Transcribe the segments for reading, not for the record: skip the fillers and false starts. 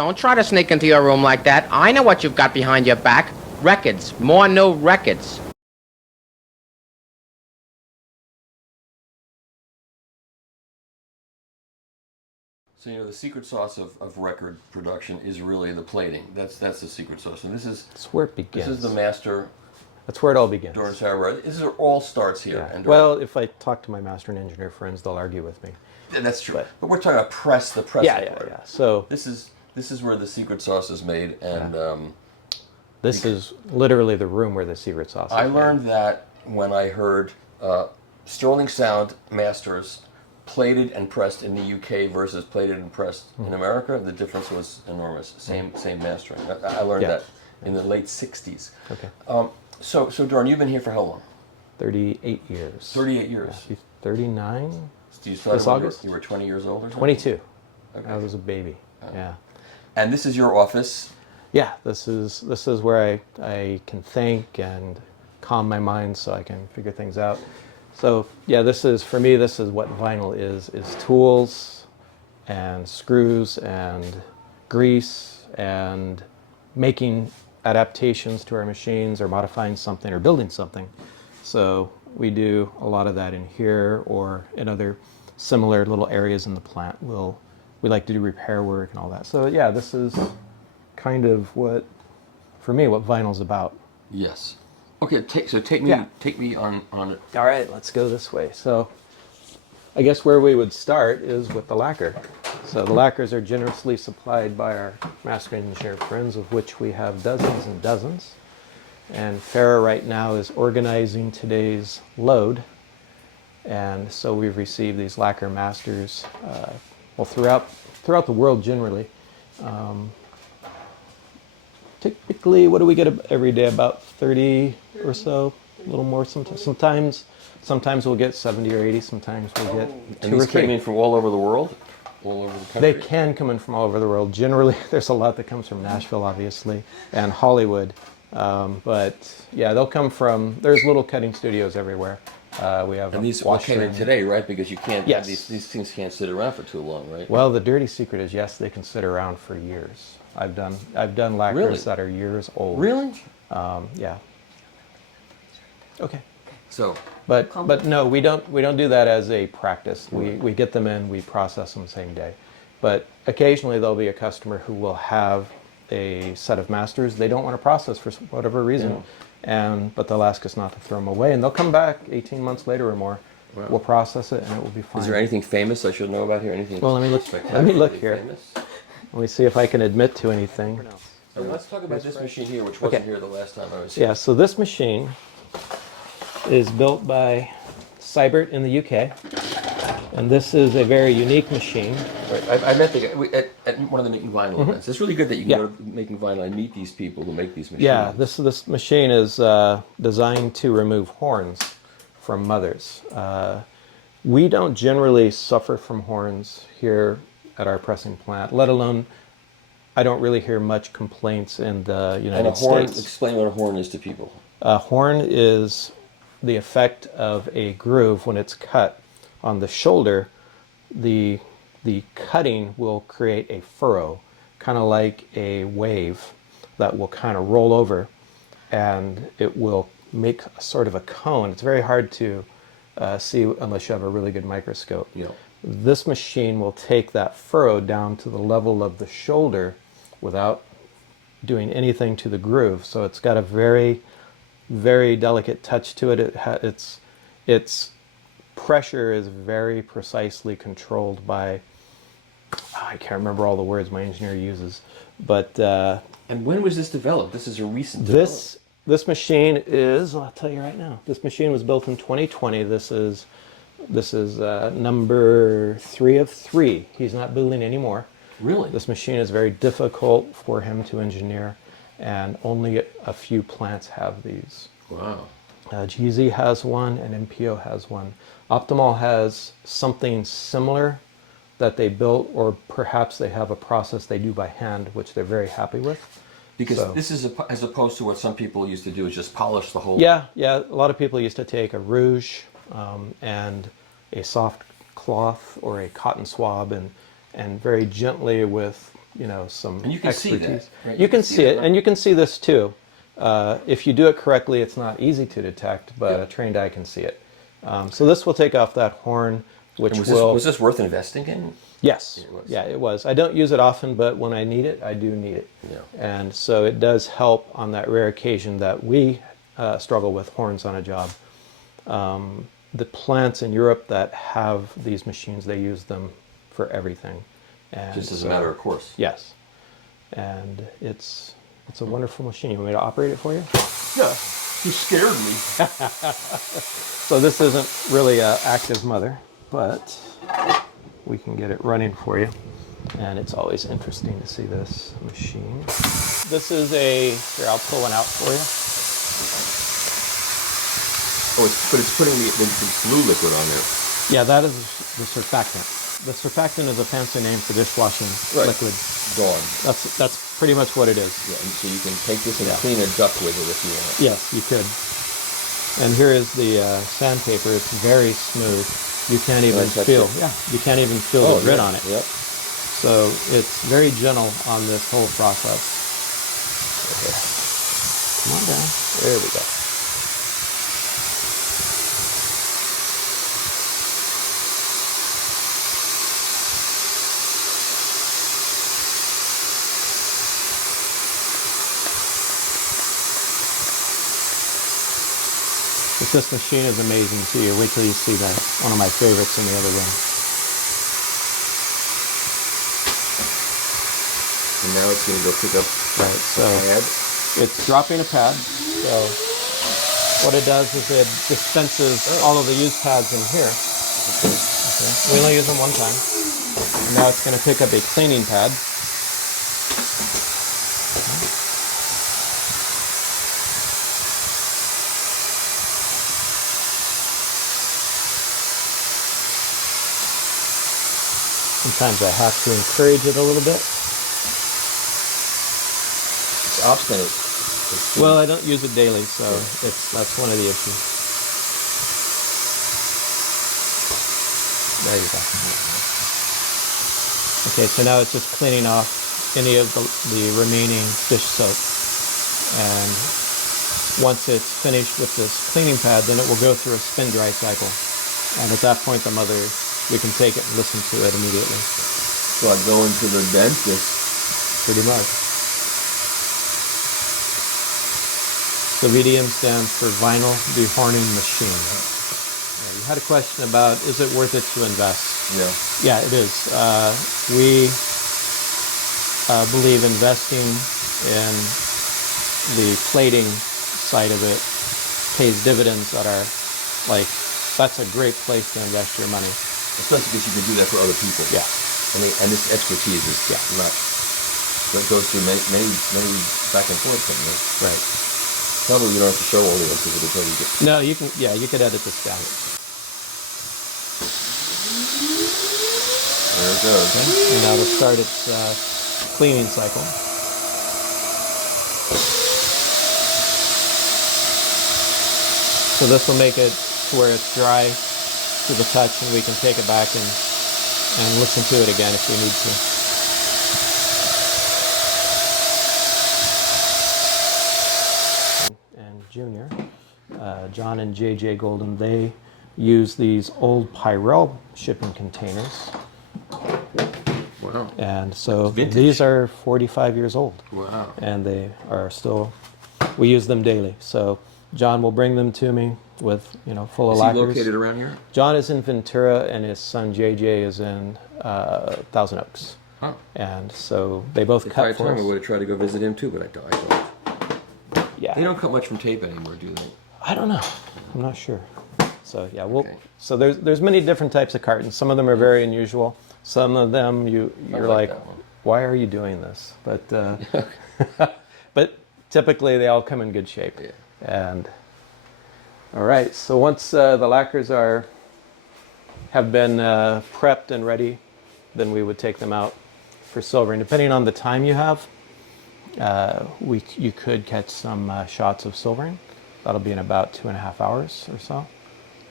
Don't try to sneak into your room like that. I know what you've got behind your back. Records. More new records. So, you know, the secret sauce of record production is really the plating. That's the secret sauce. And That's where it begins. This is the master. That's where it all begins. Dorin Sauerbier. This is all starts here. Yeah. And well, if I talk to my master and engineer friends, they'll argue with me. Yeah, that's true. But we're talking about the pressing part. Yeah. So this is where the secret sauce is made, and this is literally the room where the secret sauce is I made. learned that when I heard Sterling Sound masters plated and pressed in the UK versus plated and pressed in America. The difference was enormous. Same mastering. I learned that in the late '60s. Okay. So Dorin, you've been here for how long? 38 years. 38 years. Yeah, 39. So you started this when August? you were 20 years old or something? 22. Okay. I was a baby. Yeah. And this is your office. Yeah. This is where I can think and calm my mind so I can figure things out. So yeah, this is what vinyl is tools and screws and grease and making adaptations to our machines or modifying something or building something. So we do a lot of that in here or in other similar little areas in the plant. We like to do repair work and all that. So yeah, this is kind of what vinyl's about. Yes. Okay, take me on it. All right, let's go this way. So I guess where we would start is with the lacquer. So the lacquers are generously supplied by our master engineer friends, of which we have dozens and dozens. And Farah right now is organizing today's load. And so we've received these lacquer masters throughout the world generally. Typically, what do we get every day? About 30 or so, a little more sometimes. Sometimes we'll get 70 or 80. Sometimes we'll get 2 or 3. And these came in from all over the world? All over the country? They can come in from all over the world. Generally, there's a lot that comes from Nashville, obviously, and Hollywood. But yeah, they'll come from, there's little cutting studios everywhere. We have and these all came in today, right? Because you can't, yes. these things can't sit around for too long, right? Well, the dirty secret is, yes, they can sit around for years. I've done lacquers really? that are years old. Really? Yeah. Okay. So. But no, we don't do that as a practice. We get them in, we process them same day. But occasionally there'll be a customer who will have a set of masters they don't want to process for whatever reason, but they'll ask us not to throw them away, and they'll come back 18 months later or more. Wow. We'll process it and it will be fine. Is there anything famous I should know about here? Anything? Well, let me look here. Famous? Let me see if I can admit to anything. So let's talk about this machine here, which wasn't here the last time I was here. Yeah, so this machine is built by Seibert in the UK, and this is a very unique machine. Right. I met the guy at one of the Making Vinyl events. It's really good that you can go to Making Vinyl and meet these people who make these machines. Yeah, this machine is designed to remove horns from mothers. We don't generally suffer from horns here at our pressing plant, let alone I don't really hear much complaints in the United States. Explain what a horn is to people. A horn is the effect of a groove when it's cut on the shoulder. The cutting will create a furrow, kind of like a wave that will kind of roll over, and it will make sort of a cone. It's very hard to see unless you have a really good microscope. Yeah. This machine will take that furrow down to the level of the shoulder without doing anything to the groove. So it's got a very, very delicate touch to it. Its pressure is very precisely controlled by, I can't remember all the words my engineer uses, but... and when was this developed? This is a recent development. This machine is, I'll tell you right now, this machine was built in 2020. This is number 3 of 3. He's not building anymore. Really? This machine is very difficult for him to engineer, and only a few plants have these. Wow. GZ has one, and MPO has one. Optimal has something similar that they built, or perhaps they have a process they do by hand, which they're very happy with. Because this is as opposed to what some people used to do, is just polish the whole... Yeah. A lot of people used to take a rouge and a soft cloth or a cotton swab and very gently with some And you can see expertise. that, right? You can see it, and you can see this too. If you do it correctly, it's not easy to detect, but Yeah. a trained eye can see it. So this will take off that horn, which And will... was this worth investing in? Yes. It was. Yeah, it was. I don't use it often, but when I need it, I do need it. Yeah. And so it does help on that rare occasion that we struggle with horns on a job. The plants in Europe that have these machines, they use them for everything. And Just as a matter of course. Yes. And it's a wonderful machine. You want me to operate it for you? Yeah. You scared me. So this isn't really an active mother, but we can get it running for you. And it's always interesting to see this machine. This is here, I'll pull one out for you. Oh, but it's putting the blue liquid on there. Yeah, that is the surfactant. The surfactant is a fancy name for dishwashing liquid. Dawn. That's pretty much what it is. Yeah, and so you can take this and clean a duct with it if you want. Yes, you could. And here is the sandpaper. It's very smooth. You can't even feel. Yeah, you can't even feel the grit on it. Yep. So it's very gentle on this whole process. Okay. Come on down. There we go. But this machine is amazing too. Wait till you see that. One of my favorites in the other room. And now it's going to go pick up Right, so pad. it's dropping a pad. So what it does is it dispenses all of the used pads in here. Okay. We only use them one time. And now it's going to pick up a cleaning pad. Sometimes I have to encourage it a little bit. It's obstinate. Well, I don't use it daily, so that's one of the issues. There you go. Okay, so now it's just cleaning off any of the remaining dish soap. And once it's finished with this cleaning pad, then it will go through a spin dry cycle. And at that point, we can take it and listen to it immediately. So I go into the dentist. Pretty much. So VDM stands for Vinyl Dehorning Machine. Yeah, you had a question about, is it worth it to invest? Yeah. Yeah, it is. We believe investing in the plating side of it pays dividends that are that's a great place to invest your money. Especially because you can do that for other people. Yeah. And this expertise is not, that goes through many back and forth things. Right. Probably you don't have to show all the because it'll tell you. No, you can. Yeah, you could edit this down. There it goes. Okay. And now to start its cleaning cycle. So this will make it to where it's dry to the touch, and we can take it back and listen to it again if we need to. And Junior, John and JJ Golden, they use these old Pyrel shipping containers. Wow. And so Vintage. these are 45 years old. Wow. And they are still, we use them daily. So John will bring them to me with, full of Is he lacquers. located around here? John is in Ventura and his son JJ is in Thousand Oaks. Huh. And so they both If I cut had for time, I us. would have tried to go visit him too, but I don't. Yeah. They don't cut much from tape anymore, do they? I don't know. I'm not sure. So yeah, Okay. So there's many different types of cartons. Some of them are very unusual. Some of them you're like like, that one. why are you doing this? But but typically they all come in good shape. Yeah. And all right, so once the lacquers have been prepped and ready, then we would take them out for silvering. Depending on the time you have, you could catch some shots of silvering. That'll be in about 2.5 hours or so.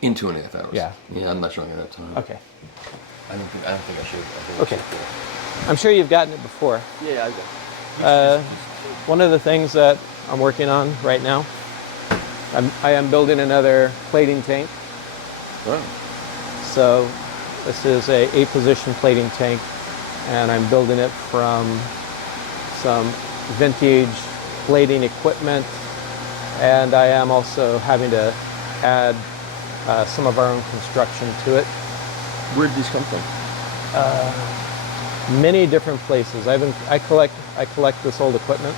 In 2.5 hours. Yeah. Yeah, I'm not sure I'm gonna have time. Okay. I don't think I should. Okay. I'm sure you've gotten it before. Yeah, I got it. One of the things that I'm working on right now, I am building another plating tank. Wow. So this is a 8-position plating tank, and I'm building it from some vintage plating equipment, and I am also having to add some of our own construction to it. Where did these come from? Many different places. I collect this old equipment,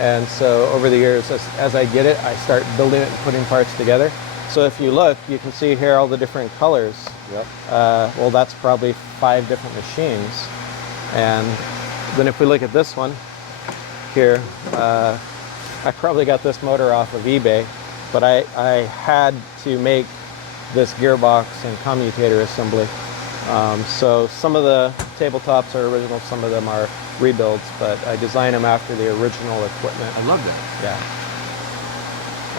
and so over the years, as I get it, I start building it and putting parts together. So if you look, you can see here all the different colors. Yep. Well, that's probably 5 different machines. And then if we look at this one here, I probably got this motor off of eBay, but I had to make this gearbox and commutator assembly. So some of the tabletops are original, some of them are rebuilds, but I designed them after the original equipment. I love that. Yeah.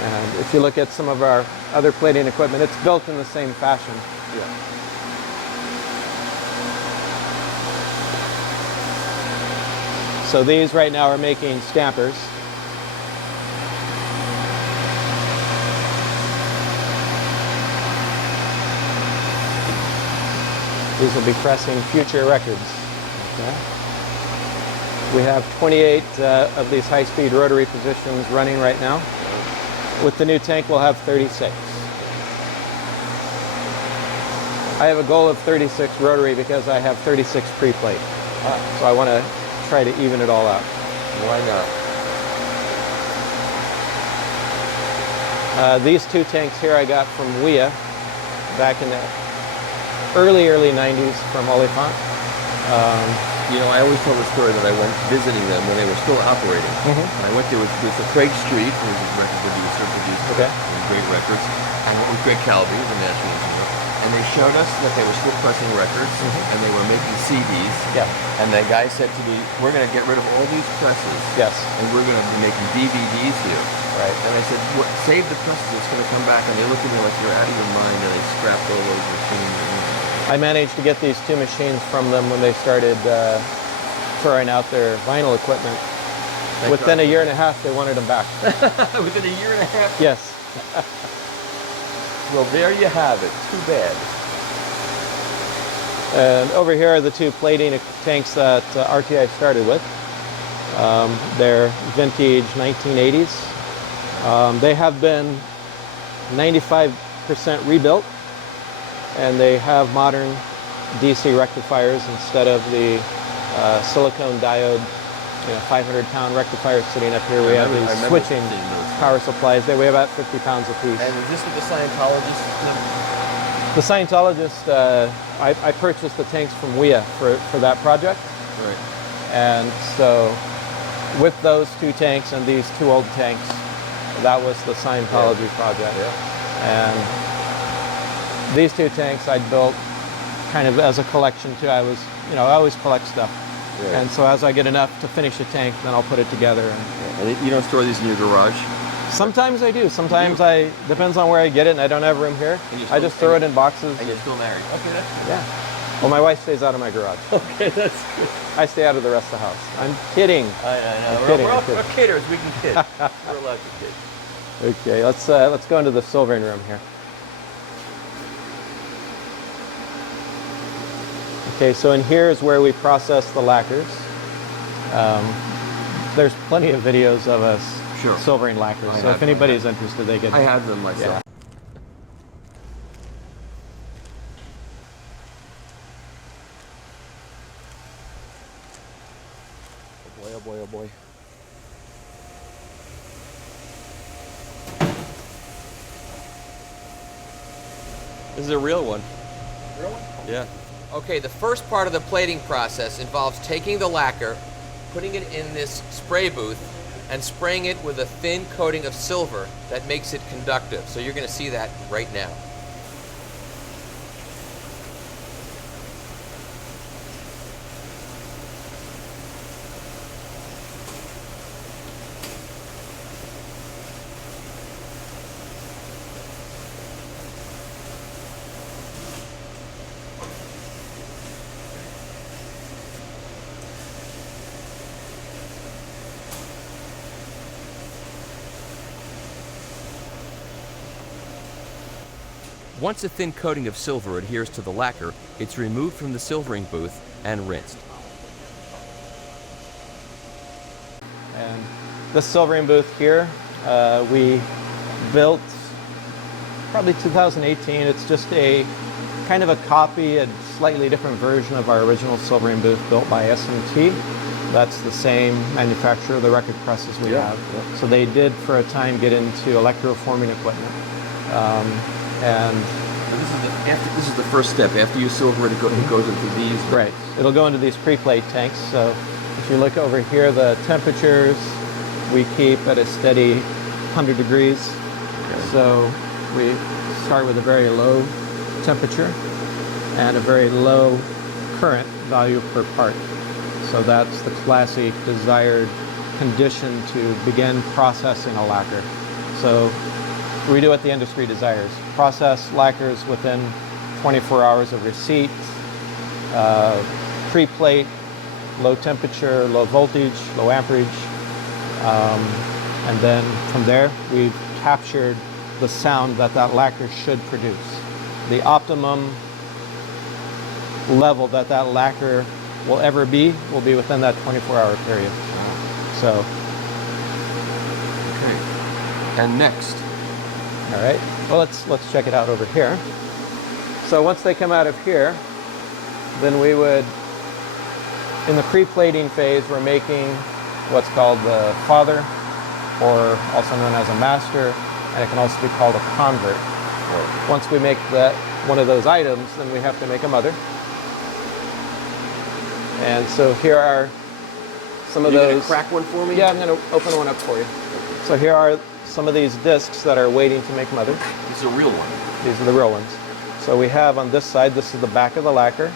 And if you look at some of our other plating equipment, it's built in the same fashion. Yeah. So these right now are making stampers. These will be pressing future records. Okay. We have 28 of these high-speed rotary positions running right now. With the new tank, we'll have 36. I have a goal of 36 rotary because I have 36 pre-plate. So I want to try to even it all out. Why not? These 2 tanks here I got from WIA back in the early 90s from Oliphant. You know, I always tell the story that I went visiting them when they were still operating. Mhm. And I went there with Craig Street, who was a record producer, Okay. great records, and with Greg Calvi, who's a national engineer. And they showed us that they were still pressing records, and they were making CDs. Yeah. And the guy said to me, "We're going to get rid of all these presses, Yes. and we're going to be making DVDs here." Right. And I said, "What? Save the presses, it's going to come back." And they looked at me like, "You're out of your mind," and they scrapped all those machines. I managed to get these 2 machines from them when they started throwing out their vinyl equipment. Within a year and a half, they wanted them back. Within a year and a half? Yes. Well, there you have it. Too bad. And over here are the 2 plating tanks that RTI started with. They're vintage 1980s. They have been 95% rebuilt, and they have modern DC rectifiers instead of the silicone diode, 500-pound rectifiers sitting up here. We have I these remember switching seeing those. power supplies. They weigh about 50 pounds apiece. And is this with the Scientologist? The Scientologist, I purchased the tanks from WIA for that project. Right. And so with those 2 tanks and these 2 old tanks, that was the Scientology project. Yeah. And these 2 tanks I built kind of as a collection too. I always collect stuff. Yeah. And so as I get enough to finish a tank, then I'll put it together. And you don't store these in your garage? Sometimes I do. Sometimes depends on where I get it, and I don't have room here. I just throw it in boxes. And you're still married? Okay, that's good. Yeah. Well, my wife stays out of my garage. Okay, that's good. I stay out of the rest of the house. I'm kidding. I know. I'm kidding, We're I'm kidding. kidders. We can kid. We're allowed to kid. Okay, let's go into the silvering room here. Okay, so in here is where we process the lacquers. There's plenty of videos of us silvering lacquers, so if anybody's interested, they can. I have them myself. Yeah. Oh boy, oh boy, oh boy. This is a real one. Real one? Yeah. Okay, the first part of the plating process involves taking the lacquer, putting it in this spray booth, and spraying it with a thin coating of silver that makes it conductive. So you're going to see that right now. Once a thin coating of silver adheres to the lacquer, it's removed from the silvering booth and rinsed. And this silvering booth here, we built probably 2018. It's just a kind of a copy, a slightly different version of our original silvering booth built by SMT. That's the same manufacturer of the record presses we have. Yeah. So they did for a time get into electroforming equipment. And This is the first step. After you silver it, it goes into these. right, it'll go into these pre-plate tanks. So if you look over here, the temperatures we keep at a steady 100 degrees. Okay. So we start with a very low temperature and a very low current value per part. So that's the classic desired condition to begin processing a lacquer. So we do what the industry desires. Process lacquers within 24 hours of receipt, pre-plate, low temperature, low voltage, low amperage. And then from there, we've captured the sound that that lacquer should produce. The optimum level that that lacquer will ever be will be within that 24-hour period. So, Okay. And next. all right. Well, let's check it out over here. So once they come out of here, then we would, in the pre-plating phase, we're making what's called the father, or also known as a master, and it can also be called a convert. Once we make that one of those items, then we have to make a mother. And so here are some of You're those. gonna crack one for me? Yeah, I'm going to open one up for you. So here are some of these discs that are waiting to make mother. This is a real one. These are the real ones. So we have on this side, this is the back of the lacquer.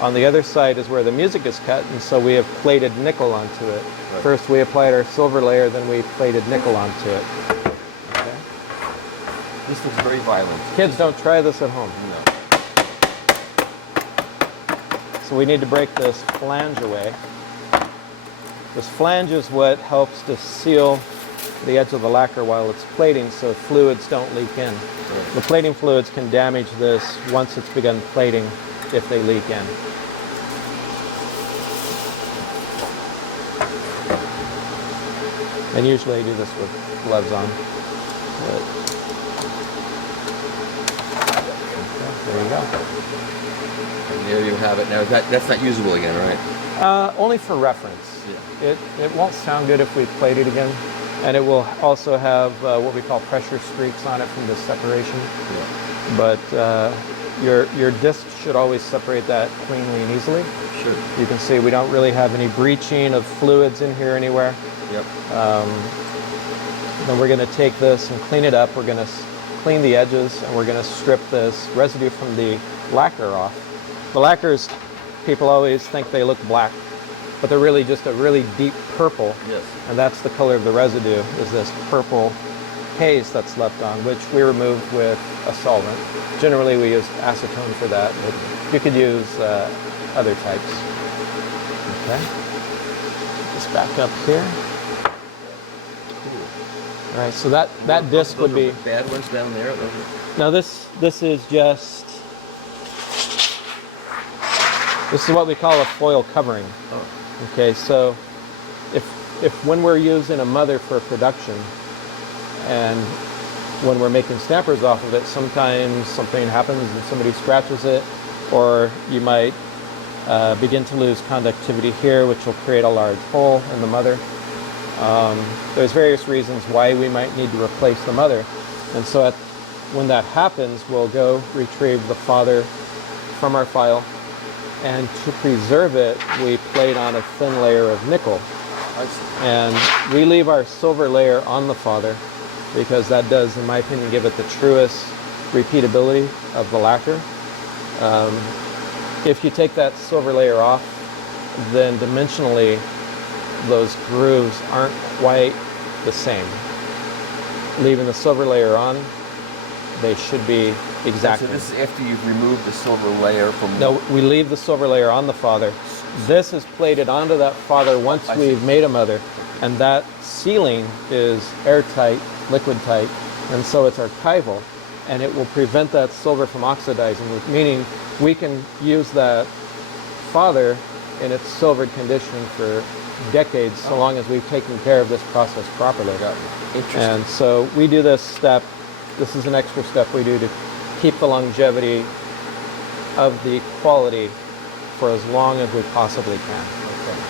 On the other side is where the music is cut, and so we have plated nickel onto it. Right. First we applied our silver layer, then we plated nickel onto it. Okay. This looks very violent. Kids, don't try this at home. No. So we need to break this flange away. This flange is what helps to seal the edge of the lacquer while it's plating so fluids don't leak in. Right. The plating fluids can damage this once it's begun plating if they leak in. And usually I do this with gloves on. But, okay, there you go. And there you have it. Now that's not usable again, right? Only for reference. Yeah. It won't sound good if we plate it again. And it will also have what we call pressure streaks on it from the separation. Yeah. But your disc should always separate that cleanly and easily. Sure. You can see we don't really have any breaching of fluids in here anywhere. Yep. Then we're going to take this and clean it up. We're going to clean the edges, and we're going to strip this residue from the lacquer off. The lacquers, people always think they look black, but they're really just a really deep purple. Yes. And that's the color of the residue, is this purple haze that's left on, which we remove with a solvent. Generally we use acetone for that, but you could use other types. Okay. Just back up here. All right, so that disc would be... bad ones down there. Now this is just... This is what we call a foil covering. Oh. Okay, so if when we're using a mother for production, and when we're making stampers off of it, sometimes something happens and somebody scratches it, or you might begin to lose conductivity here, which will create a large hole in the mother. There's various reasons why we might need to replace the mother, and so when that happens, we'll go retrieve the father from our file, and to preserve it, we plate on a thin layer of nickel. And we leave our silver layer on the father because that does, in my opinion, give it the truest repeatability of the lacquer. If you take that silver layer off, then dimensionally those grooves aren't quite the same. Leaving the silver layer on, they should be exactly. So this is after you've removed the silver layer from... No, we leave the silver layer on the father. This is plated onto that father once we've made a mother, and that sealing is airtight, liquid tight, and so it's archival. and it will prevent that silver from oxidizing, meaning we can use that father in its silvered condition for decades, so long as we've taken care of this process properly. Interesting. And so we do this step. This is an extra step we do to keep the longevity of the quality for as long as we possibly can.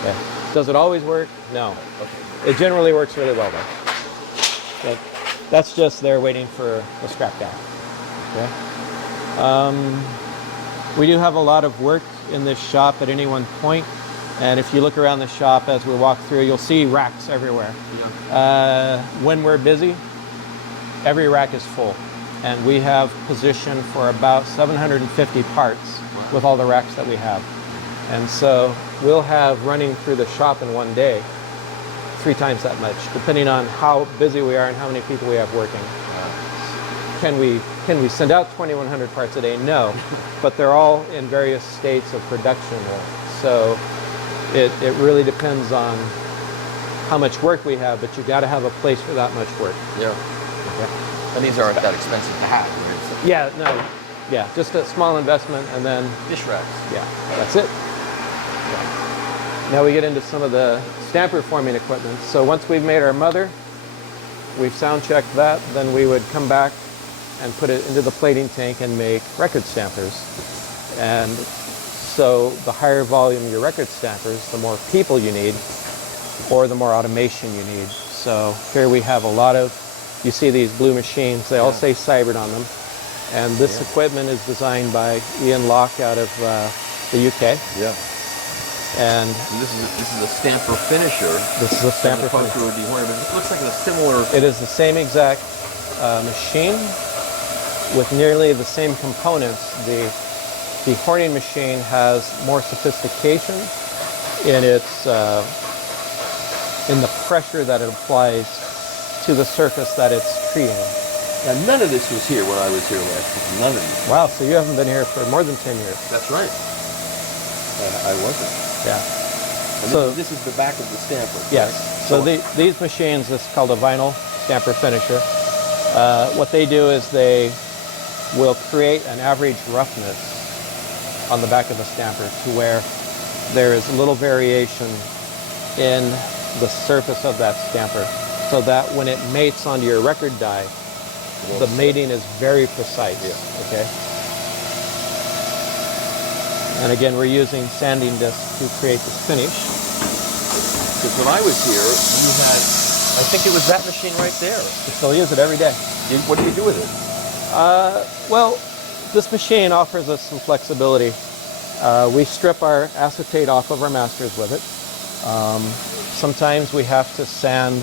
Okay. Does it always work? No. Okay. It generally works really well though. But that's just there waiting for the scrap guy. Okay. We do have a lot of work in this shop at any one point. And if you look around the shop as we walk through, you'll see racks everywhere. Yeah. When we're busy, every rack is full. And we have position for about 750 parts with all the racks that we have. And so we'll have running through the shop in one day 3 times that much, depending on how busy we are and how many people we have working. Can we send out 2,100 parts a day? No, but they're all in various states of production. So it really depends on how much work we have, but you got to have a place for that much work. Yeah. Okay. And these aren't that expensive to have. Yeah, no. Yeah, just a small investment and then, Dish racks. yeah, that's it. Now we get into some of the stamper forming equipment. So once we've made our mother, we've sound checked that, then we would come back and put it into the plating tank and make record stampers. And so the higher volume your record stampers, the more people you need, or the more automation you need. So here we have a lot of, you see these blue machines, they all say Cybert on them. And this equipment is designed by Ian Locke out of the UK. Yeah. And this is a stamper finisher. this is a stamper As opposed finisher. to a dehorner, but it looks like a similar. It is the same exact machine with nearly the same components. The dehorning machine has more sophistication in its in the pressure that it applies to the surface that it's treating. Now, none of this was here when I was here last week. None of it. Wow, so you haven't been here for more than 10 years. That's right. I wasn't. Yeah. And So- this is the back of the stamper. Yes. right? So these machines, this is called a vinyl stamper finisher. What they do is they will create an average roughness on the back of the stamper to where there is little variation in the surface of that stamper, so that when it mates onto your record die, the mating is very precise. Yeah. Okay. And again, we're using sanding discs to create this finish. Because when I was here, you had, I think it was that machine right there. We still use it every day. What do you do with it? Well, this machine offers us some flexibility. We strip our acetate off of our masters with it. Sometimes we have to sand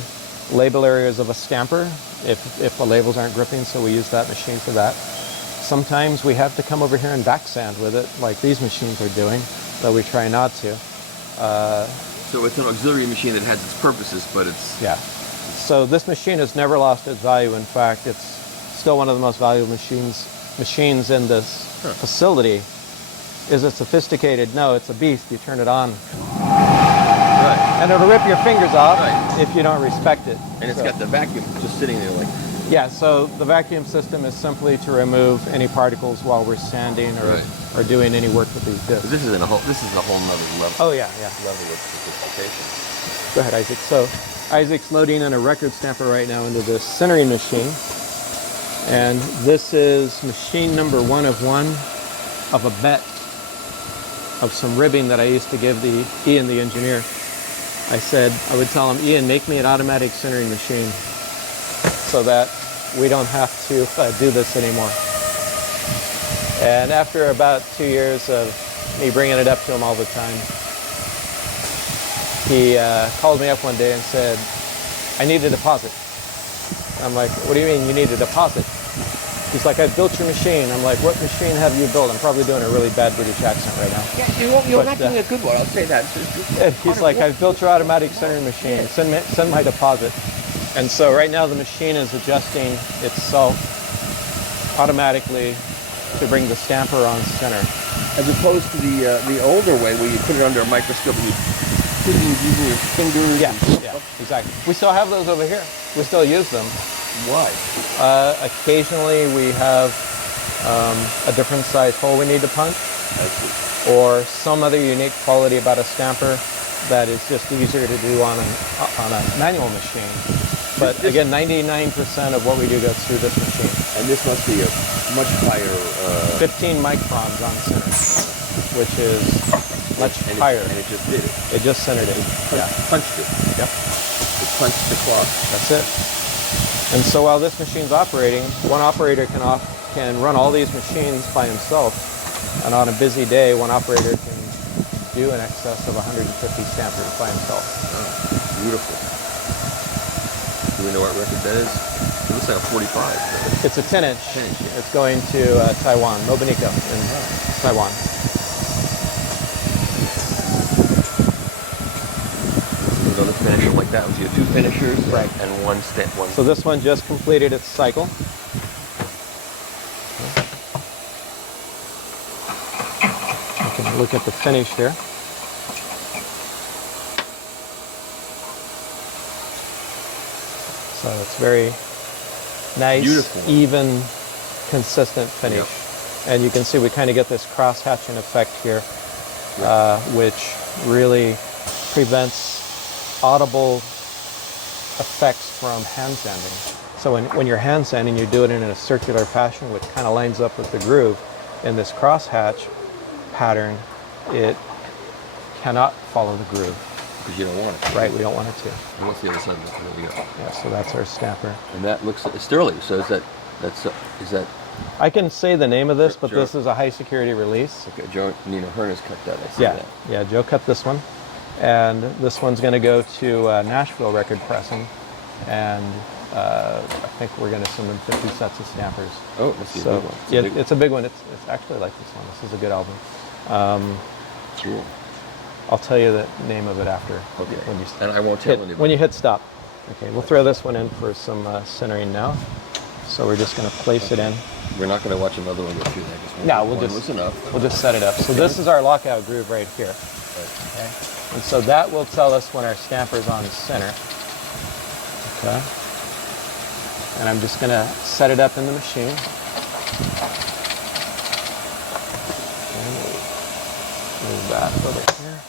label areas of a stamper if the labels aren't gripping, so we use that machine for that. Sometimes we have to come over here and back sand with it, like these machines are doing, though we try not to. So it's an auxiliary machine that has its purposes, but it's... Yeah. So this machine has never lost its value. In fact, it's still one of the most valuable machines in this facility. Is it sophisticated? No, it's a beast. You turn it on, Right. and it'll rip your fingers off Right. if you don't respect it. And it's So- got the vacuum just sitting there like... Yeah, so the vacuum system is simply to remove any particles while we're sanding or, Right. or doing any work with these discs. This is a whole nother level. Oh yeah, yeah. Level of sophistication. Go ahead, Isaac. So Isaac's loading in a record stamper right now into this centering machine. And this is machine number 1 of 1 of a bet of some ribbing that I used to give Ian, the engineer. I would tell him, Ian, make me an automatic centering machine so that we don't have to do this anymore. And after about 2 years of me bringing it up to him all the time, he called me up one day and said, I need a deposit. I'm like, what do you mean you need a deposit? He's like, I've built your machine. I'm like, what machine have you built? I'm probably doing a really bad British accent right now. Yeah, you're But, not doing a good one, I'll say that. And he's like, I've built your automatic centering machine. Send my deposit. And so right now the machine is adjusting itself automatically to bring the stamper on center. As opposed to the older way where you put it under a microscope and you put it using your fingers. Yeah, yeah, exactly. We still have those over here. We still use them. Why? Occasionally we have a different size hole we need to punch, I see. or some other unique quality about a stamper that is just easier to do on a manual machine. But again, 99% of what we do goes through this machine. And this must be a much higher... 15 microns on center, which is much higher. And it just did it. It just centered it. Yeah. Punched it. Yep. It punched the cloth. That's it. And so while this machine's operating, one operator can run all these machines by himself. And on a busy day, one operator can do in excess of 150 stampers by himself. Oh, beautiful. Do we know what record that is? It looks like a 45. It's a 10-inch. 10-inch, yeah. It's going to Taiwan, Nobunico in Taiwan. Another finisher like that was your two finishers, Right. And one stamp. So this one just completed its cycle. You can look at the finish here. So it's very nice, Beautiful. even, consistent finish. Yep. And you can see we kind of get this cross-hatching effect here, which really prevents audible effects from hand sanding. So when you're hand sanding, you do it in a circular fashion, which kind of lines up with the groove. In this cross-hatch pattern, it cannot follow the groove. Because you don't want it. Right, we don't want it to. And what's the other side? There we go. Yeah, so that's our stamper. And that looks sterling. So is that? I can say the name of this, but Sure. this is a high security release. Okay, Nina Hernes cut that. I see Yeah, that. yeah, Joe cut this one. And this one's going to go to Nashville Record Pressing. And I think we're going to send them 50 sets of stampers. Oh, it must be a So big one. yeah, it's a big one. It's actually like this one. This is a good album. Cool. I'll tell you the name of it after. Okay. When you And I won't tell hit, anybody. when you hit stop. Okay, we'll throw this one in for some centering now. So we're just going to place it in. We're not going to watch another one go through that. Just No, one was enough. we'll just set it up. So this is our lockout groove right here. Okay. And so that will tell us when our stamper's on center. Okay. And I'm just going to set it up in the machine. Move that over here.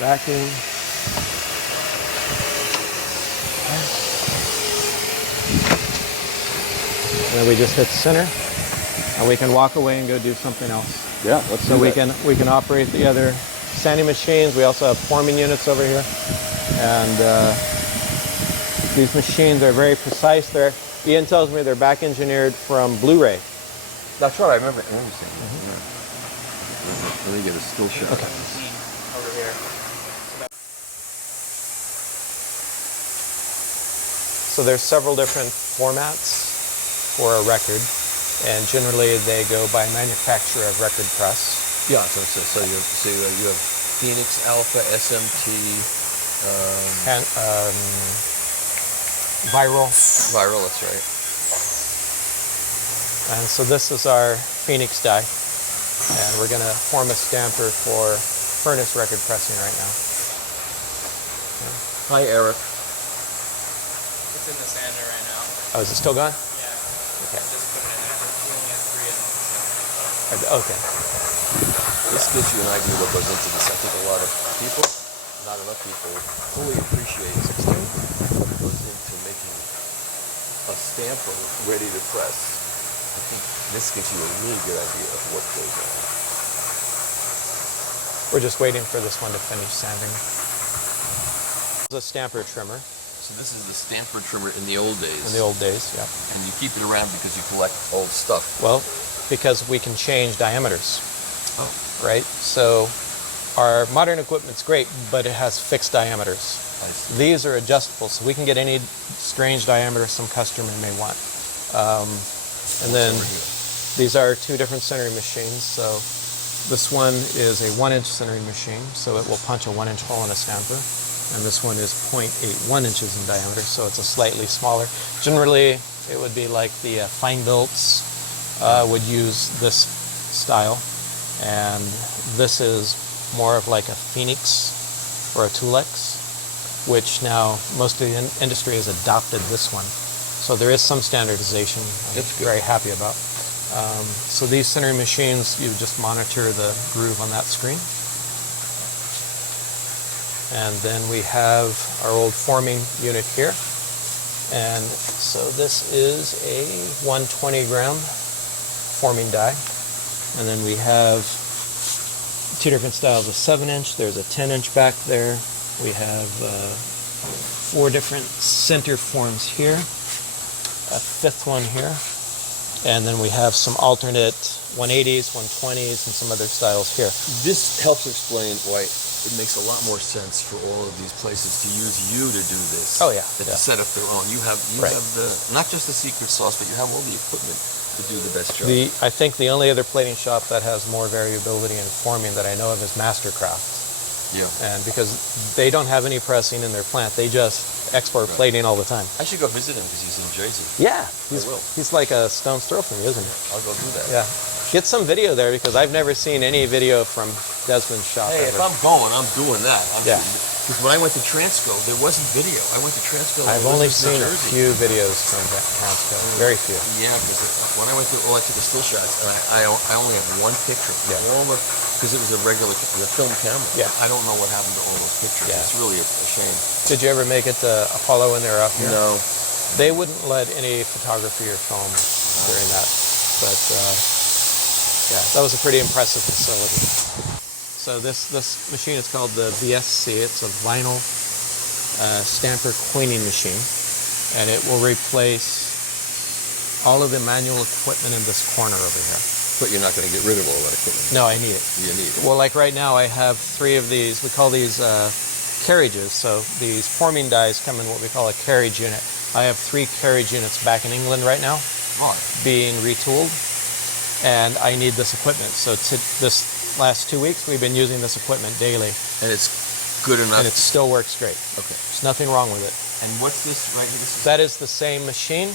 Vacuum. And then we just hit center, and we can walk away and go do something else. Yeah, let's So do we that. can operate the other sanding machines. We also have forming units over here, and these machines are very precise. Ian tells me they're back engineered from Blu-ray. That's right. I remember saying that. Let me get a still shot. Okay. Over here. So there's several different formats for a record, and generally they go by manufacturer of record press. Yeah. So you have Phoenix, Alpha, SMT, And viral. Viral. That's right. And so this is our Phoenix die, and we're going to form a stamper for furnace record pressing right now. Hi, Eric. It's in the sander right now. Oh, is it still gone? Yeah. Okay. Just put it in there. We only have 3 of them. Okay. This gives you an idea what goes into this. I think a lot of people, not enough people, fully appreciate what goes into making a stamper ready to press. I think this gives you a really good idea of what goes on. We're just waiting for this one to finish sanding. This is a stamper trimmer So this is the stamper trimmer in the old days. in the old days, yeah. And you keep it around because you collect old stuff. Well, because we can change diameters, Oh. right? So our modern equipment's great, but it has fixed diameters. I see. These are adjustable, so we can get any strange diameter some customer may want. And then Over here. these are 2 different centering machines. So this one is a 1-inch centering machine, so it will punch a 1-inch hole in a stamper. And this one is 0.81 inches in diameter, so it's a slightly smaller. Generally, it would be like the fine belts would use this style. And this is more of like a Phoenix or a Tulex, which now most of the industry has adopted this one. So there is some standardization I'm That's good. very happy about. So these centering machines, you just monitor the groove on that screen. And then we have our old forming unit here. And so this is a 120 gram forming die. And then we have two different styles of 7-inch. There's a 10-inch back there. We have 4 different center forms here, a 5th one here, and then we have some alternate 180s, 120s, and some other styles here. This helps explain why it makes a lot more sense for all of these places to use you to do this. Oh, yeah, Than yeah. to set up their own. You have Right. the not just the secret sauce, but you have all the equipment to do the best job. I think the only other plating shop that has more variability in forming that I know of is Mastercraft. Yeah. And because they don't have any pressing in their plant, they just export plating all the time. I should go visit him because he's in Jersey. Yeah, will. he's like a stone's throw from you, isn't he? I'll go do that. Yeah. Get some video there because I've never seen any video from Desmond's shop Hey, if ever. I'm going, I'm doing that. Yeah. Because when I went to Transco, there wasn't video. I went to Transco. I've in only New seen a Jersey. few videos from Transco. Very few. Yeah, because when I went to, I took the still shots, and I only have one picture. Yeah. Because it was a film camera. Yeah. I don't know what happened to all those pictures. Yeah. It's really a shame. Did you ever make it to Apollo when they were out here? No. They wouldn't let any photography or film during that. But yeah, that was a pretty impressive facility. So this machine is called the VSC. It's a vinyl stamper cleaning machine, and it will replace all of the manual equipment in this corner over here. But you're not going to get rid of all that equipment. No, I need it. You need it. Well, like right now, I have 3 of these. We call these carriages. So these forming dies come in what we call a carriage unit. I have 3 carriage units back in England right now, being retooled, and I need this equipment. So this last 2 weeks, we've been using this equipment daily, And it's good enough. and it still works great. Okay. There's nothing wrong with it. And what's this right here? This is That is the same machine.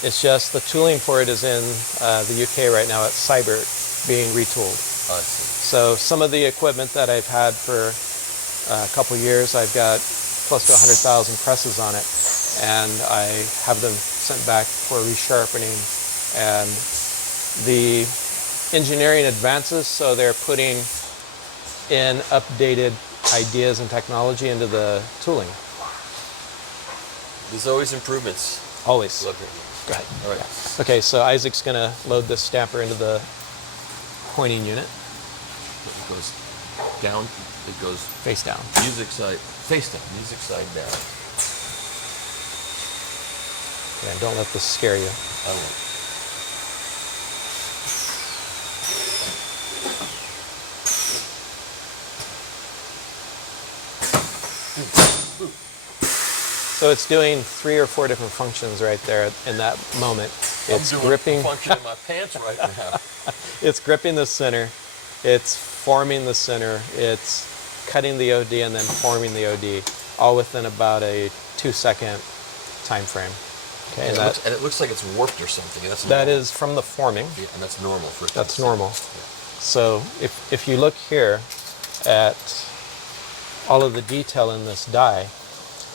It's just the tooling for it is in the UK right now at Cybert being retooled. I see. So some of the equipment that I've had for a couple years, I've got close to 100,000 presses on it, and I have them sent back for resharpening. And the engineering advances, so they're putting in updated ideas and technology into the tooling. There's always improvements. Always. Look at Go ahead. All right. Okay, so Isaac's going to load this stamper into the pointing unit, It goes down. It goes face down. music side, face down, music side down. Yeah, don't let this scare you. I won't. So it's doing 3 or 4 different functions right there in that moment. It's I'm doing gripping. a function in my pants right now. It's gripping the center. It's forming the center. It's cutting the OD and then forming the OD, all within about a 2-second time frame. Okay, And it looks like it's warped or something. That's that normal. is from the forming. Yeah, and that's normal for it. That's normal. So if you look here at all of the detail in this die,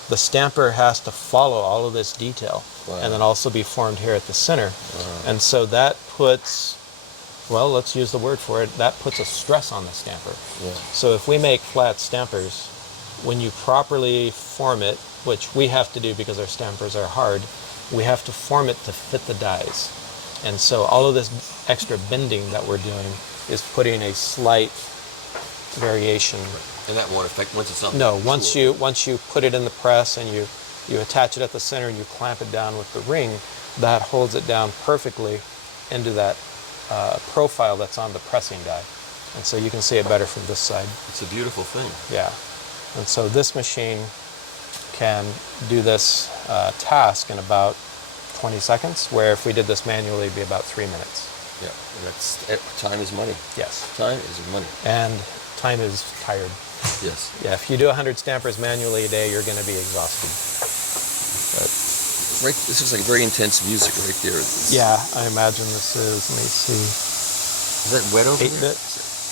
the stamper has to follow all of this detail and then also be formed here at the center. And so that puts, well, let's use the word for it, that puts a stress on the stamper. Yeah. So if we make flat stampers, when you properly form it, which we have to do because our stampers are hard, we have to form it to fit the dies. And so all of this extra bending that we're doing is putting a slight variation. And that won't affect once it's on. No, the once tool. you put it in the press and you attach it at the center and you clamp it down with the ring, that holds it down perfectly into that profile that's on the pressing die. And so you can see it better from this side. It's a beautiful thing. Yeah. And so this machine can do this task in about 20 seconds, where if we did this manually, it'd be about 3 minutes. Yeah. And that's time is money. Yes. Time is money. And time is tired. Yes. Yeah, if you do 100 stampers manually a day, you're going to be exhausted. But Right. This looks like very intense music right there. yeah, I imagine this is, let me see, Is that wet over 8-bit. there?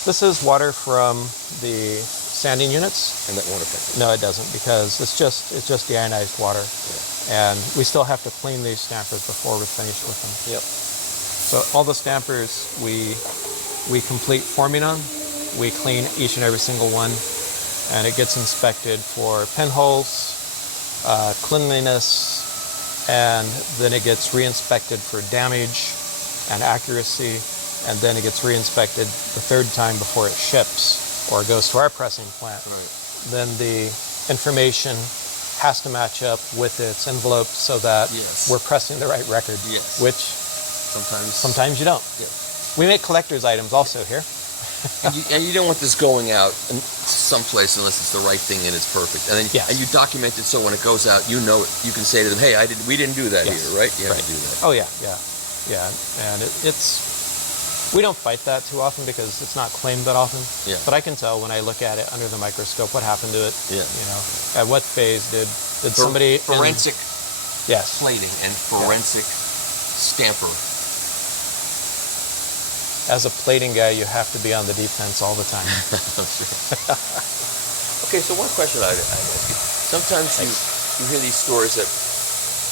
This is water from the sanding units. And that won't affect it. No, it doesn't, because it's just deionized water. Yeah. And we still have to clean these stampers before we're finished with them. Yep. So all the stampers we complete forming on, we clean each and every single one, and it gets inspected for pinholes, cleanliness, and then it gets re-inspected for damage and accuracy, and then it gets re-inspected the third time before it ships or goes to our pressing plant. Right. Then the information has to match up with its envelope so that Yes. we're pressing the right record, Yes. which Sometimes you don't. Yeah. We make collector's items also here. And you don't want this going out someplace unless it's the right thing and it's perfect. And then Yes. and you document it so when it goes out, you know it. You can say to them, "Hey, we didn't do that Yes. here, right?" You have Right. to do that. Oh yeah, and it's we don't fight that too often because it's not claimed that often. Yeah. But I can tell when I look at it under the microscope what happened to it. Yeah. You know, at what phase did somebody forensic yes. plating and forensic stamper. As a plating guy, you have to be on the defense all the time. Okay, so one question I'd ask you. Sometimes you hear these stories that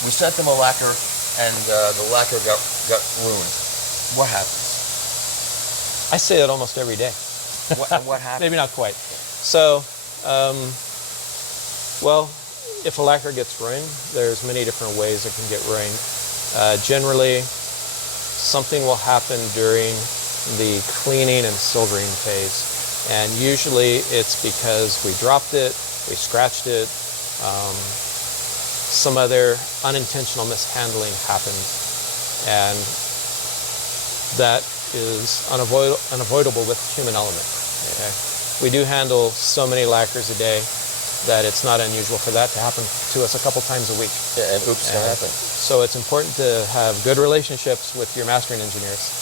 we sent them a lacquer and the lacquer got ruined. What happens? I say it almost every day. What happens? Maybe not quite. So, well, if a lacquer gets ruined, there's many different ways it can get ruined. Generally, something will happen during the cleaning and silvering phase. And usually it's because we dropped it, we scratched it, some other unintentional mishandling happened. And that is unavoidable with human element. Okay? We do handle so many lacquers a day that it's not unusual for that to happen to us a couple times a week. Yeah, and oops can happen. So it's important to have good relationships with your mastering engineers,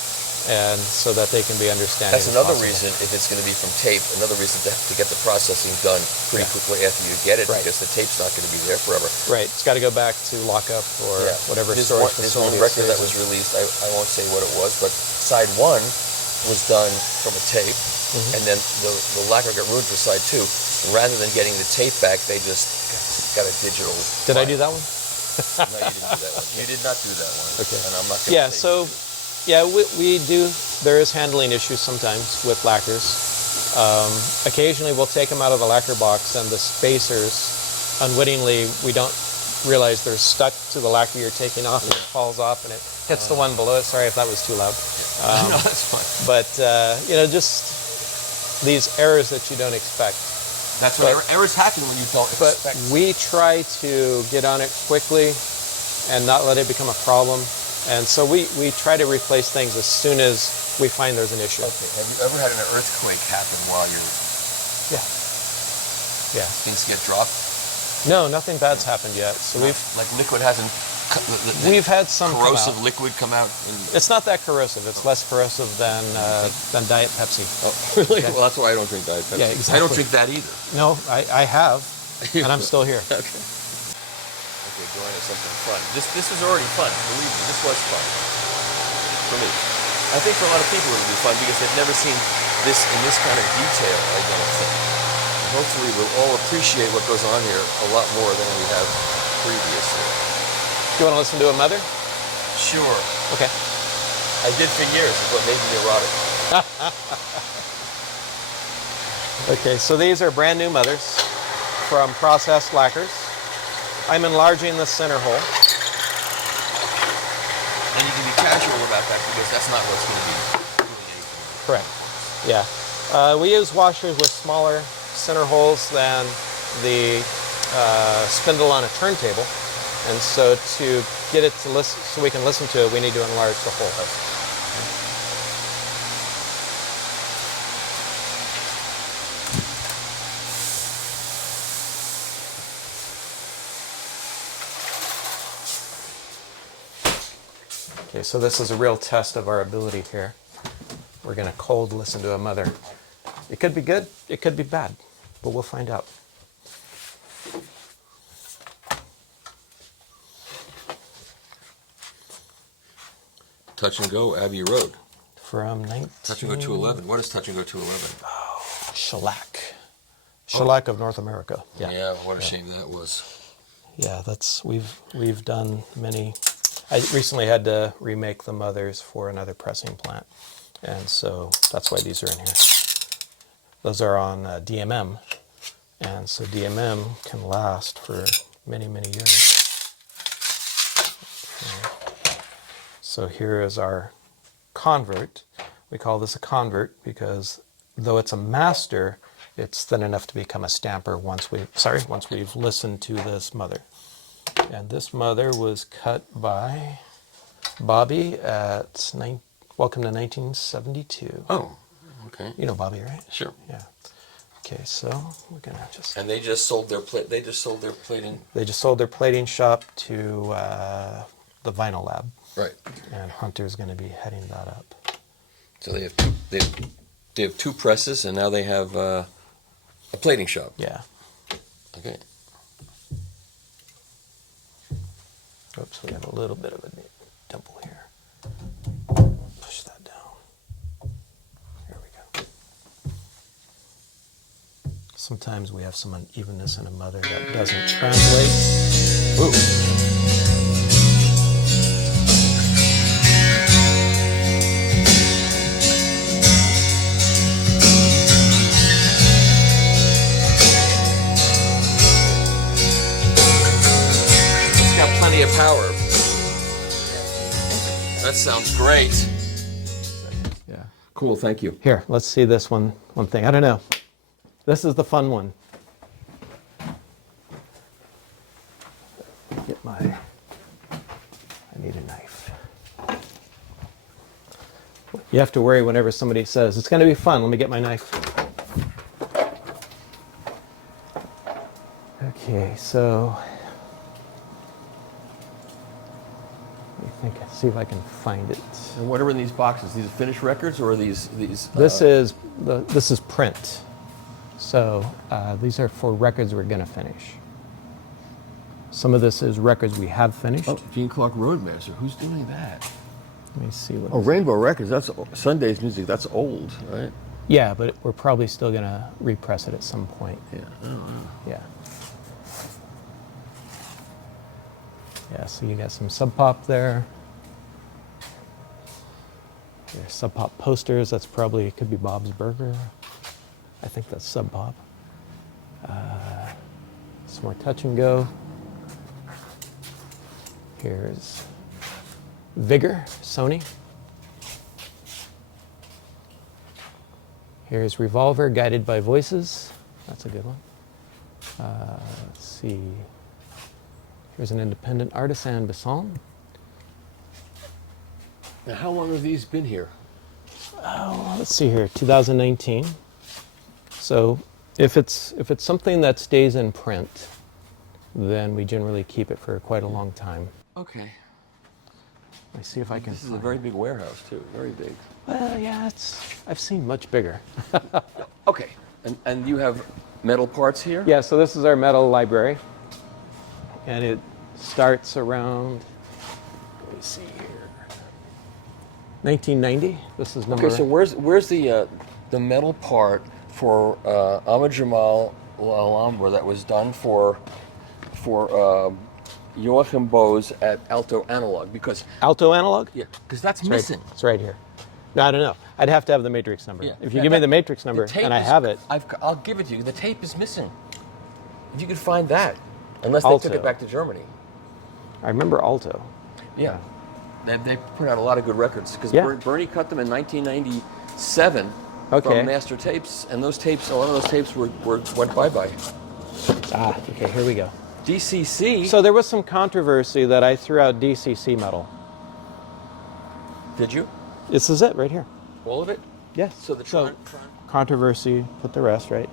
and so that they can be understanding. That's another possible. reason, if it's going to be from tape, another reason to get the processing done pretty quickly after you get it, Right. because the tape's not going to be there forever. Right. It's got to go back to lockup or whatever There's storage one facility. record it that stays was in. released, I won't say what it was, but side one was done from a tape, and then the lacquer got ruined for side two. Rather than getting the tape back, they just got a digital Did I file. do that one? No, you didn't do that one. You did not do that one. Okay. And I'm not going to Yeah, so, yeah, we do, there is handling issues sometimes with lacquers. Occasionally we'll take them out of the lacquer box and the spacers, unwittingly, we don't realize they're stuck to the lacquer you're taking off and it falls off and it hits the one below it. Sorry if that was too loud. no, that's fine. But, you know, just these errors that you don't expect. That's right. Errors happen when you don't But expect. we try to get on it quickly and not let it become a problem. And so we try to replace things as soon as we find there's an issue. Okay. Have you ever had an earthquake happen while you're Yeah. things get dropped? No, nothing bad's happened yet. So Like liquid hasn't. we've had some come corrosive out. liquid come out. It's not that corrosive. It's less corrosive than Diet Pepsi. Oh, really? Okay. Well, that's why I don't drink Diet Pepsi. Yeah, exactly. I don't drink that either. No, I have, and I'm still here. Okay. Okay, going to something fun. This was already fun. Believe me, this was fun for me. I think for a lot of people it'll be fun because they've never seen this in this kind of detail. I don't think. Hopefully, we'll all appreciate what goes on here a lot more than we have previously. Do you want to listen to a mother? Sure. Okay. I did for years. It's what made me erotic. Okay, so these are brand new mothers from processed lacquers. I'm enlarging the center hole. And you can be casual about that because that's not what's going to be doing anything. Correct. Yeah. We use washers with smaller center holes than the spindle on a turntable. And so to get it to listen, so we can listen to it, we need to enlarge the hole. Okay, so this is a real test of our ability here. We're going to cold listen to a mother. It could be good, it could be bad, but we'll find out. Touch and Go, Abbey Road. From 19... Touch and Go 211. What is Touch and Go 211? Shellac. Shellac of North America. Yeah, what a shame that was. yeah, we've done many. I recently had to remake the mothers for another pressing plant, and so that's why these are in here. Those are on DMM, and so DMM can last for many, many years. Okay. So here is our convert. We call this a convert because though it's a master, it's thin enough to become a stamper once we've listened to this mother. And this mother was cut by Bobby at Welcome to 1972. Oh, okay. You know Bobby, right? Sure. Yeah. Okay, so we're gonna just. And they just sold their plate. They just sold their plating. They just sold their plating shop to the Vinyl Lab. Right. And Hunter's going to be heading that up. So they have two presses, and now they have a plating shop. Yeah. Okay. Oops, we have a little bit of a dimple here. Push that down. There we go. Sometimes we have some unevenness in a mother that doesn't translate. Ooh. Plenty of power. That sounds great. Yeah. Cool, thank you. Here, let's see this one thing. I don't know. This is the fun one. Get I need a knife. You have to worry whenever somebody says, it's going to be fun, let me get my knife. Okay, so see if I can find it. And what are in these boxes? These are finished records, or are these? This is print. So these are for records we're going to finish. Some of this is records we have finished. Oh, Gene Clark Roadmaster. Who's doing that? Let me see what. Oh, Rainbow Records. That's Sunday's music. That's old, right? Yeah, but we're probably still going to repress it at some point. Yeah. Oh, wow. Yeah. Yeah. So you got some Sub Pop there. There's Sub Pop posters. That's probably, could be Bob's Burger. I think that's Sub Pop. Some more Touch and Go. Here's Vigor, Sony. Here's Revolver, Guided by Voices. That's a good one. Let's see. Here's an independent artist, Anne Besson. Now, how long have these been here? Oh, let's see here, 2019. So if it's something that stays in print, then we generally keep it for quite a long time. Okay. Let me see if I can. This is a very big warehouse too. Very big. Well, yeah, I've seen much bigger. Okay. And you have metal parts here? Yeah, so this is our metal library. And it starts around, let me see here, 1990. This is number. Okay, so where's the metal part for Ahmad Jamal Alhambra that was done for Joachim Bose at Alto Analog? Because Alto Analog? yeah, because that's It's missing. It's right here. No, I don't know. I'd have to have the matrix number. Yeah. If you give me the matrix number and I have it. I'll give it to you. The tape is missing. If you could find that, unless they took Alto. it back to Germany. I remember Alto. Yeah. They put out a lot of good records because Yeah. Bernie cut them in 1997 Okay. from Master Tapes, and those tapes, a lot of those tapes went bye-bye. Ah, okay, here we go. DCC. So there was some controversy that I threw out DCC metal. Did you? This is it right here. All of it? Yes. So the Tron. Controversy, put the rest, right?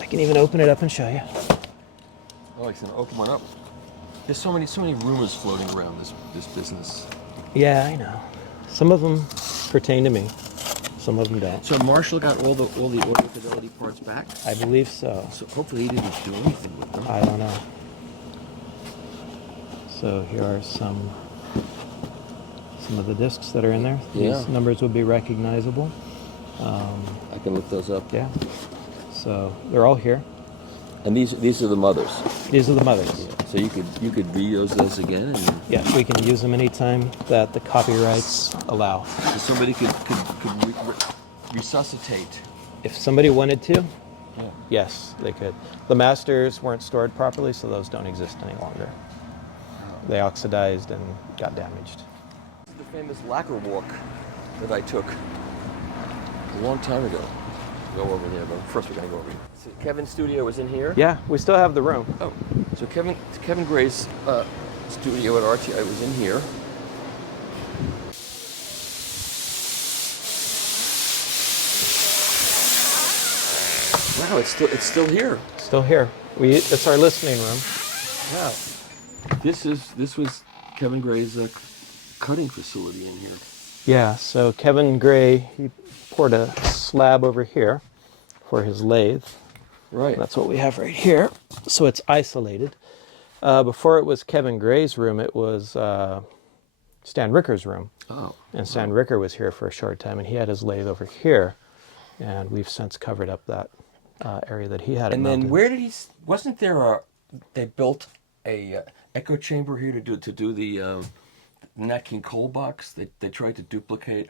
I can even open it up and show you. Oh, he's gonna open one up. There's so many rumors floating around this business. Yeah, I know. Some of them pertain to me. Some of them don't. So Marshall got all the Audio Fidelity parts back. I believe so. So hopefully he didn't do anything with them. I don't know. So here are some of the discs that are in there. Yeah. These numbers would be recognizable. I can look those up. Yeah. So they're all here. And these are the mothers. These are the mothers. So you could reuse those again, and Yes, we can use them anytime that the copyrights allow. so somebody could resuscitate. If somebody wanted to, Yeah. yes, they could. The masters weren't stored properly, so those don't exist any longer. They oxidized and got damaged. This is the famous lacquer walk that I took a long time ago. Go over there, but first we're gonna go over here. So Kevin's studio is in here. Yeah, we still have the room. Oh, so Kevin Gray's studio at RTI was in here. Wow, it's still here. Still here. It's our listening room. Wow. This was Kevin Gray's cutting facility in here. Yeah, so Kevin Gray, he poured a slab over here for his lathe. Right. That's what we have right here. So it's isolated. Before it was Kevin Gray's room, it was Stan Ricker's room. Oh. And Stan Ricker was here for a short time, and he had his lathe over here. And we've since covered up that area that he had. And then mounted. where did he? Wasn't there they built a echo chamber here to do the Nat King Cole box? They tried to duplicate.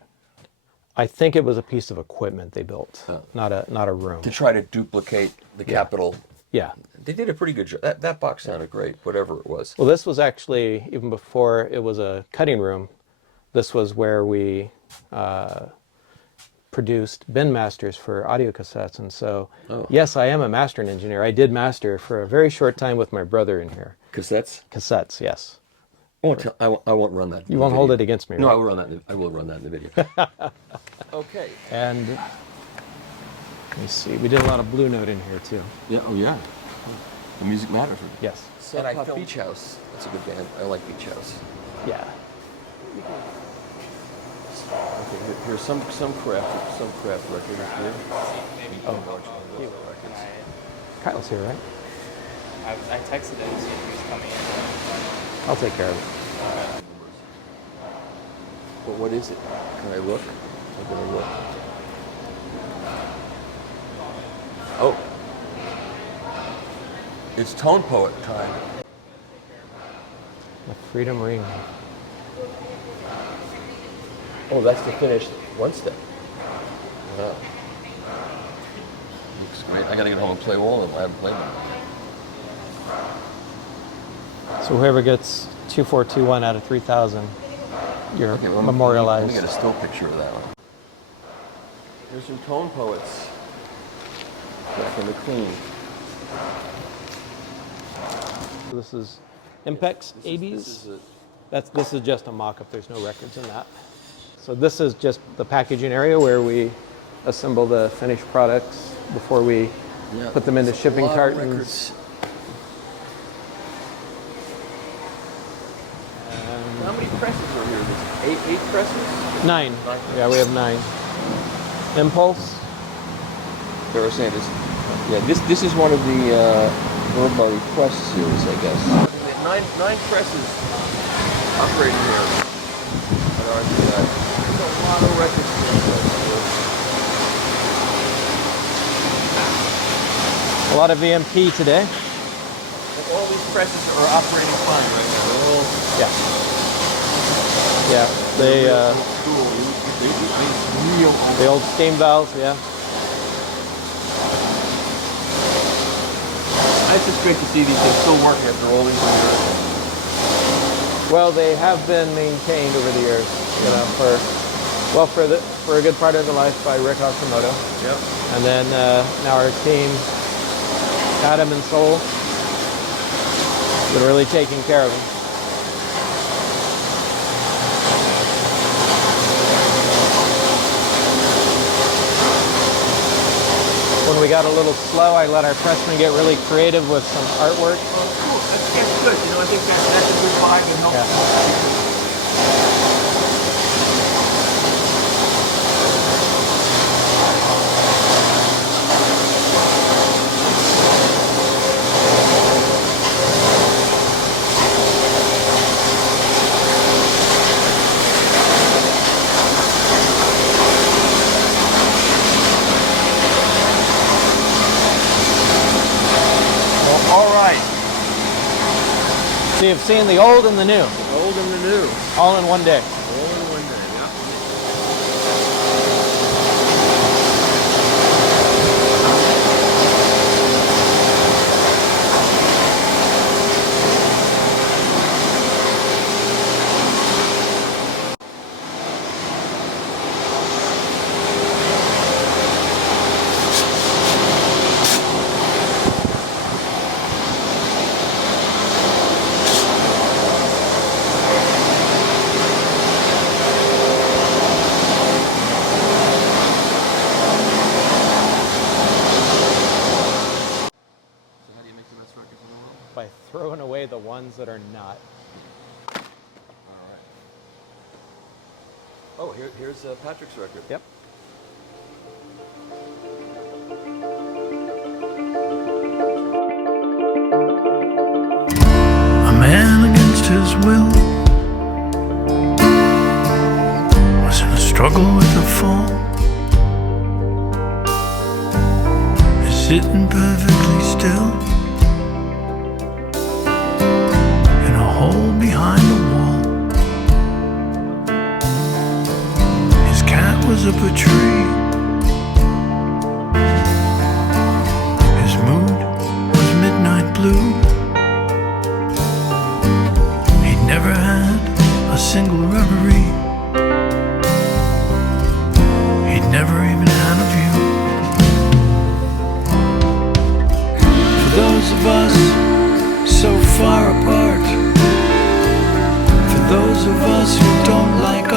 I think it was a piece of equipment they built, Oh. not a room. To try to duplicate the Capitol. Yeah. They did a pretty good job. That box sounded great, whatever it was. Well, this was actually, even before it was a cutting room, this was where we produced bin masters for audio cassettes. And so, Oh. yes, I am a mastering engineer. I did master for a very short time with my brother in here. Cassettes? Cassettes, yes. I won't run that. You won't hold it against me, No, right? I will run that. I will run that in the video. Okay. And let me see, we did a lot of Blue Note in here too. Yeah. Oh yeah. The music matters. Yes. And I filmed Beach House. That's a good band. I like Beach House. Yeah. Okay. Here's some craft records here. Oh. Kyle's here, right? I texted him to see if he was coming in. I'll take care of it. But what is it? Can I look? I'm gonna look. Oh. It's Tone Poet time. The Freedom Ring. Oh, that's the finished one step. Wow. Looks great. I gotta get home and play all of them. I haven't played them. So whoever gets 2421 out of 3,000, you're Okay, well, memorialized. Let me get a still picture of that one. Here's some Tone Poets. Back in the clean. This is Impex ABs. This is just a mock-up. There's no records in that. So this is just the packaging area where we assemble the finished products before we put them into shipping cartons. How many presses are here? There's eight presses? 9. Yeah, we have 9. Impulse. They were saying this. Yeah, this is one of the Birdbar Request series, I guess. Nine presses operating here at RTI. There's a lot of records here. A lot of VMP today. And all these presses are operating fine right now. They're all Yeah. They cool. Real old. the old steam valves. Yeah. It's just great to see these things still working after all these years. Well, they have been maintained over the years. You know, for a good part of the life by Rick Okamoto. Yep. And then now our team, Adam and Soul, been really taking care of them. When we got a little slow, I let our pressmen get really creative with some artwork. Oh, cool. That's good. You know, I think that's a good vibe and helps. So you've seen the old and the new, The old and the new. all in one day. All in one day, yeah. So how do you make the best records in the world? By throwing away the ones that are not. All right. Oh, here's Patrick's record. Yep. A man against his will was in a struggle with a fall. He's sitting perfectly still in a hole behind the wall. His cat was up a tree. His mood was midnight blue. Never had a single reverie. He'd never even had a view. For those of us so far apart, for those of us who don't like